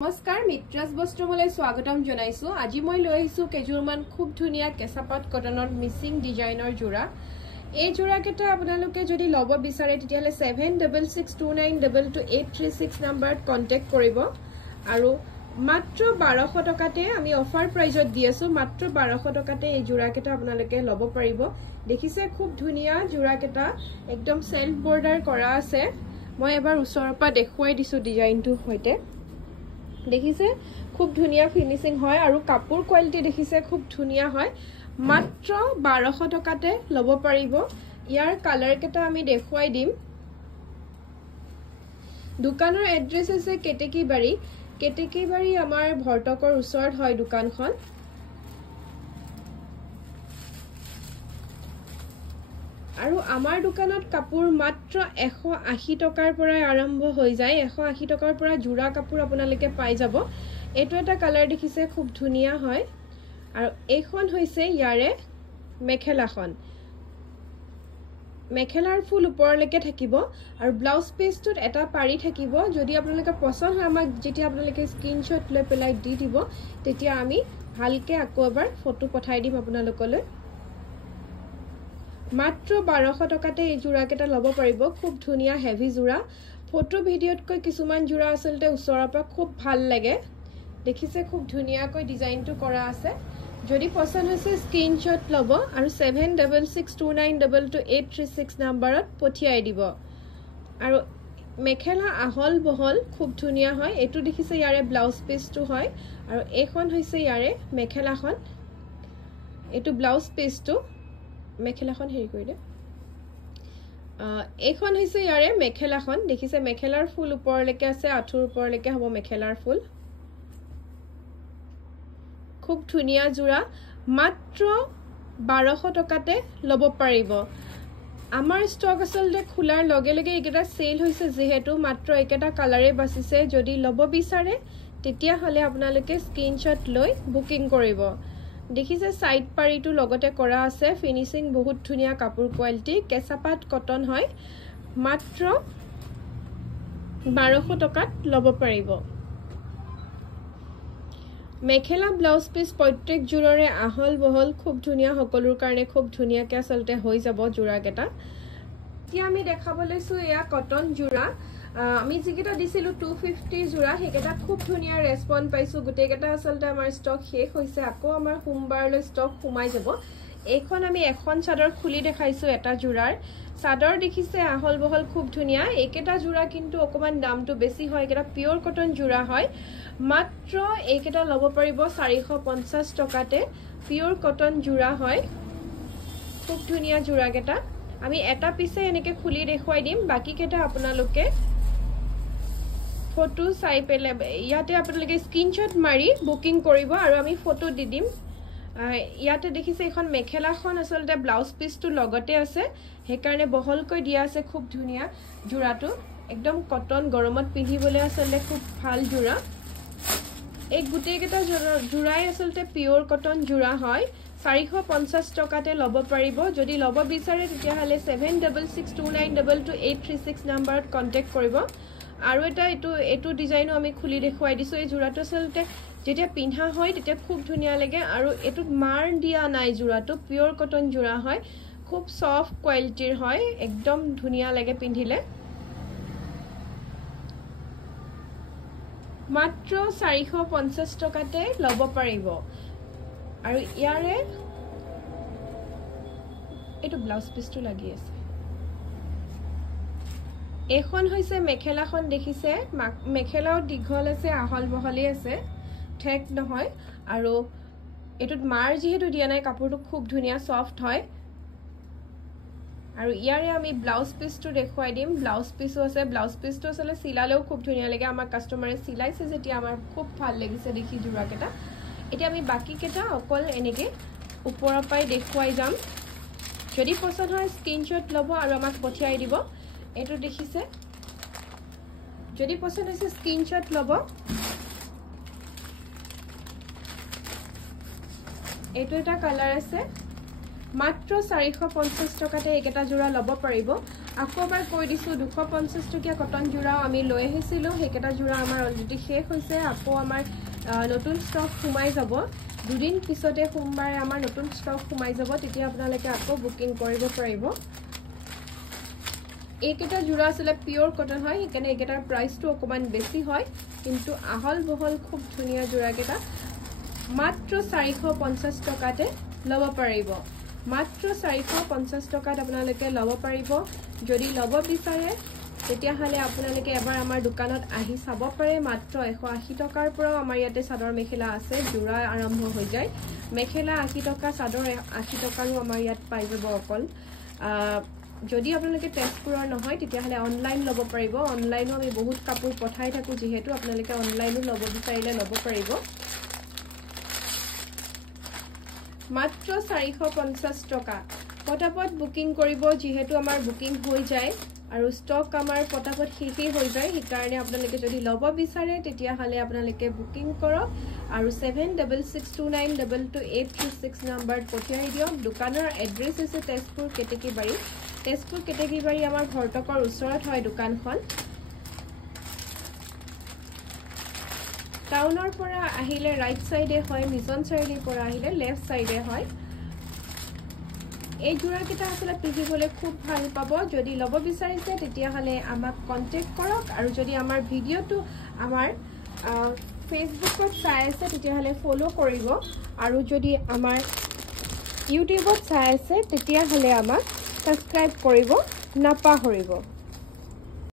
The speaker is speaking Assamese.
নমস্কাৰ মিত্ৰাস বস্ত্ৰমলৈ স্বাগতম জনাইছো আজি মই লৈ আহিছো কেজুৰমান খুব ধুনিয়া কেঁচাপাত কটনৰ মিচিং ডিজাইনৰ জোৰা এই জোৰা কেটা আপোনালোকে যদি লব বিচাৰে তেতিয়ালে 7662922836 নম্বৰত কন্টাক্ট কৰিব আৰু মাত্ৰ 1200 টকাতে আমি অফাৰ প্ৰাইজত দি আছো মাত্ৰ 1200 টকাতে এই জোৰা কেটা আপোনালোকে লব পাৰিব দেখিছে খুব ধুনিয়া জোৰা কেটা একদম সেলফ বৰ্ডাৰ কৰা আছে মই এবাৰ ওচৰৰ পৰা দেখুৱাই দিছো ডিজাইনটো হৈতে দেখিছে খুব ধুনিয়া ফিনিশিং হয় আৰু কাপোৰ কোৱালিটি দেখিছে খুব ধুনিয়া হয় মাত্ৰ 1200 টকাতে লব পাৰিব ইয়াৰ কালাৰ কেটা আমি দেখুৱাই দিম দোকানৰ এড্ৰেছ আছে কেটেকিবাৰী আমাৰ ভৰ্তকৰ ওচৰত হয় দোকানখন আৰু আমাৰ দোকানত কাপোৰ মাত্ৰ 180 টকাৰ পৰা আৰম্ভ হৈ যায় 180 টকাৰ পৰা জোৰা কাপোৰ আপোনালোকে পাই যাব এটো এটা কালাৰ দেখিছে খুব ধুনিয়া হয় আৰু এইখন হৈছে ইয়াৰে মেখেলাৰ ফুল ওপৰলৈকে থাকিব আৰু ব্লাউজ পিছটোত এটা পাৰি থাকিব যদি আপোনালোকে পছন্দ হয় আমাক যেতিয়া আপোনালোকে স্ক্ৰিনশ্বট লৈ পেলাই দি দিব তেতিয়া আমি ভালকে আকৌ এবাৰ ফটো পঠাই দিম আপোনালোকলৈ মাত্ৰ 1200 টকাতে এই জোৰা কেটা লব পাৰিব খুব ধুনিয়া হেভি জোৰা ফটো ভিডিওত কৈ কিছুমান জোৰা আসলতে ওচৰৰ পৰা খুব ভাল লাগে দেখিছে খুব ধুনিয়াকৈ ডিজাইনটো কৰা আছে যদি পছন্দ হৈছে স্ক্ৰিনশ্বট লব আৰু 7662922836 নম্বৰত পঠিয়াই দিব আৰু মেখেলা আহল বহল খুব ধুনিয়া হয় এটো দেখিছে ইয়াৰে ব্লাউজ পিছটো হয় আৰু এইখন হৈছে ইয়াৰে মেখেলাখন এটো ব্লাউজ পিছটো মেখেলাখন হেৰি কৰি দে এইখন হৈছে ইয়াৰে মেখেলাখন দেখিছে মেখেলাৰ ফুল ওপৰলৈকে আছে আঠুৰ ওপৰলৈকে হ'ব মেখেলাৰ ফুল খুব ধুনিয়া জোৰা মাত্ৰ 1200 টকাতে লব পাৰিব আমাৰ ষ্টক আসলতে খোলাৰ লগে লগে একেটা সেল হৈছে যেহেতু মাত্ৰ একেটা কালাৰে বাছিছে যদি লব বিচাৰে তেতিয়া হলে আপোনালোকে স্ক্ৰিনশ্বট লৈ বুকিং কৰিব দেখিছে সাইড পাৰিটো লগতে কৰা আছে ফিনিশিং বহুত ধুনিয়া কাপোৰ কোৱালিটি কেঁচাপাত কটন হয় মাত্ৰ 1200 টকাত লব পাৰিব মেখেলা ব্লাউজ পিস প্ৰত্যেক জোৰৰে আহল বহল খুব ধুনিয়া সকলোৰ কাৰণে খুব ধুনিয়াকে আসলতে হৈ যাব জোৰা কেটা এতিয়া আমি দেখাব লৈছো এয়া কটন জোৰা আমি যিকেটা দিছিলো 250 জোৰা হেকেটা খুব ধুনিয়া ৰেসপন্স পাইছো গুটেকেটা আসলতে আমাৰ ষ্টক শেষ হৈছে আকৌ আমাৰ সোমবাৰলৈ ষ্টক সোমাই যাব এইখন আমি এখন চাদৰ খুলি দেখাইছো এটা জোৰাৰ চাদৰ দেখিছে আহল বহল খুব ধুনিয়া একেটা জোৰা কিন্তু অকমান দামটো বেছি হয় এটা পিওৰ কটন জোৰা হয় মাত্ৰ এইকেটা লব পাৰিব 450 টকাতে পিওৰ কটন জোৰা হয় খুব ধুনিয়া জোৰা কেটা আমি এটা পিছে এনেকে খুলি দেখুৱাই দিম বাকি কেটা আপোনালোকে ফটো চাই পেলে ইয়াতে আপোনালোকে স্ক্ৰিনশ্বট মাৰি বুকিং কৰিব আৰু আমি ফটো দি দিম ইয়াতে দেখিছে এখন মেখেলাখন আসলতে ব্লাউজ পিছটো লগতে আছে হেকাৰণে বহলকৈ দিয়া আছে খুব ধুনিয়া জোৰাটো একদম কটন গৰমত পিন্ধিবলৈ আসলতে খুব ভাল জোৰা এই গুটেকেটা জোৰাই আসলতে পিওৰ কটন জোৰা হয় 450 টকাতে লব পাৰিব যদি লব বিচাৰে তেতিয়া হলে 7662922836 নম্বৰত কন্টাক্ট কৰিব আৰু এটো ডিজাইনো আমি খুলি দেখুৱাই দিছো এই জোৰাটো আসলতে যেতিয়া পিন্ধা হয় তেতিয়া খুব ধুনিয়া লাগে আৰু এটো মাৰ দিয়া নাই জোৰাটো পিওৰ কটন জোৰা হয় খুব সফট কোৱালিটিৰ হয় একদম ধুনিয়া লাগে পিন্ধিলে মাত্ৰ 450 টকাতে লব পাৰিব আৰু ইয়াৰে এটো ব্লাউজ পিছটো লাগি আছে এখন হৈছে মেখেলাখন দেখিছে মেখেলাও দীঘল আছে আহল বহলি আছে ঠেক নহয় আৰু এটোত মাৰ যেহেতু দিয়া নাই কাপোৰটো খুব ধুনিয়া সফট হয় আৰু ইয়াৰে আমি ব্লাউজ পিছটো দেখুৱাই দিম ব্লাউজ পিছও আছে ব্লাউজ পিছটো আসলে সিলালেও খুব ধুনিয়া লাগে আমাৰ কাস্টমাৰে সিলাইছে যেতিয়া আমাৰ খুব ভাল লাগিছে দেখি জোৰা কেটা এতিয়া আমি বাকি কেটা অকল এনেকে ওপৰৰ পাই দেখুৱাই যাম যদি পছন্দ হয় স্ক্ৰিনশ্বট লব আৰু আমাক পঠিয়াই দিব এটো দেখিছে যদি পছন্দ হৈছে স্ক্ৰিনশ্বট লব এটো এটা কালাৰ আছে মাত্ৰ 450 টকাতে একেটা জোৰা লব পাৰিব আকৌ এবাৰ কৈ দিছোঁ 250 টকীয়া কটন যোৰাও আমি লৈ আহিছিলোঁ সেইকেইটা যোৰা আমাৰ অলৰেডি শেষ হৈছে আকৌ আমাৰ নতুন ষ্টক সোমাই যাব দুদিন পিছতে সোমবাৰে আমাৰ নতুন ষ্টক সোমাই যাব তেতিয়া আপোনালোকে আকৌ বুকিং কৰিব পাৰিব এইকেইটা যোৰা আছিলে পিয়ৰ কটন হয় সেইকাৰণে এইকেইটাৰ প্ৰাইচটো অকণমান বেছি হয় কিন্তু আহল বহল খুব ধুনীয়া যোৰাকেইটা মাত্ৰ 450 টকাতে ল'ব পাৰিব মাত্ৰ 450 টকাত আপোনালোকে ল'ব পাৰিব যদি ল'ব বিচাৰে তেতিয়াহ'লে আপোনালোকে এবাৰ আমাৰ দোকানত আহি চাব পাৰে মাত্ৰ 180 টকাৰ পৰা আমাৰ ইয়াতে চাদৰ মেখেলা আছে যোৰা আৰম্ভ হৈ যায় মেখেলা 80 টকা চাদৰ 80 টকাৰো আমাৰ ইয়াত পাই যাব অকল যদি আপোনালোকে তেজপুৰৰ নহয় তেতিয়াহ'লে অনলাইন ল'ব পাৰিব অনলাইনো আমি বহুত কাপোৰ পঠাই থাকোঁ যিহেতু আপোনালোকে অনলাইনো ল'ব বিচাৰিলে ল'ব পাৰিব মাত্ৰ 450 টকা পটাপট বুকিং কৰিব যিহেতু আমাৰ বুকিং হৈ যায় আৰু ষ্টক আমাৰ পটাপট শেষেই হৈ যায় সেইকাৰণে আপোনালোকে যদি ল'ব বিচাৰে তেতিয়াহ'লে আপোনালোকে বুকিং কৰক আৰু 7662922836 নম্বৰত পঠিয়াই দিয়ক দোকানৰ এড্ৰেছ হৈছে তেজপুৰ কেতেকীবাৰী আমাৰ ভৰ্তকৰ ওচৰত হয় দোকানখন টাউনৰ পৰা আহিলে ৰাইট সাইডে হয় মিছন চাৰিআলিৰ পৰা আহিলে লেফট সাইডে হয় এই যোৰাকেইটা আসলে পিন্ধিবলৈ খুব ভাল পাব যদি ল'ব বিচাৰিছে তেতিয়াহ'লে আমাক কন্টেক্ট কৰক আৰু যদি আমাৰ ভিডিঅ'টো আমাৰ ফেচবুকত চাই আছে তেতিয়াহ'লে ফলো কৰিব আৰু যদি আমাৰ ইউটিউবত চাই আছে তেতিয়াহ'লে আমাক সাবস্ক্ৰাইব কৰিব নাপাহৰিব